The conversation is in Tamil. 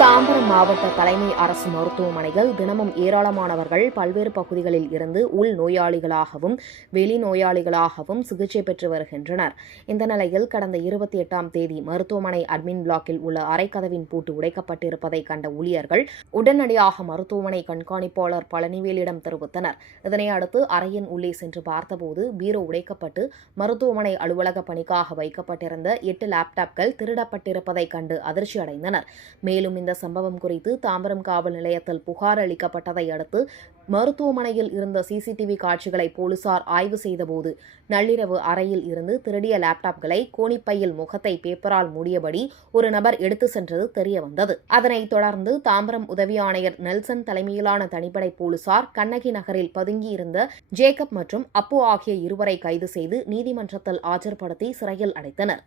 தாம்பரம் மாவட்ட தலைமை அரசு மருத்துவமனையில் தினமும் ஏராளமானவர்கள் பல்வேறு பகுதிகளில் இருந்து உள் நோயாளிகளாகவும் வெளி நோயாளிகளாகவும் சிகிச்சை பெற்று வருகின்றனர். இந்த நிலையில் கடந்த 28ஆம் தேதி மருத்துவமனை அட்மின் பிளாக்கில் உள்ள அறைக்கதவின் பூட்டு உடைக்கப்பட்டிருப்பதை கண்ட ஊழியர்கள் உடனடியாக மருத்துவமனை கண்காணிப்பாளர் பழனிவேலிடம் தெரிவித்தனர். இதனையடுத்து அறையின் உள்ளே சென்று பார்த்தபோது பீரோ உடைக்கப்பட்டு மருத்துவமனை அலுவலக பணிக்காக வைக்கப்பட்டிருந்த 8 லேப்டாப்கள் திருடப்பட்டிருப்பதை கண்டு அதிர்ச்சி அடைந்தனர். மேலும் இந்த சம்பவம் குறித்து தாம்பரம் காவல் நிலையத்தில் புகார் அளிக்கப்பட்டதை அடுத்து மருத்துவமனையில் இருந்த சிசிடிவி காட்சிகளை போலீசார் ஆய்வு செய்தபோது நள்ளிரவு அறையில் இருந்து திருடிய லேப்டாப்களை கோணிப்பையில் முகத்தை பேப்பரால் மூடியபடி ஒரு நபர் எடுத்து சென்றது தெரியவந்தது. அதனைத் தொடர்ந்து தாம்பரம் உதவி ஆணையர் நெல்சன் தலைமையிலான தனிப்படை போலீசார் கண்ணகி நகரில் பதுங்கியிருந்த ஜேக்கப் மற்றும் அப்பு ஆகிய இருவரை கைது செய்து நீதிமன்றத்தில் ஆஜர்படுத்தி சிறையில் அடைத்தனர்.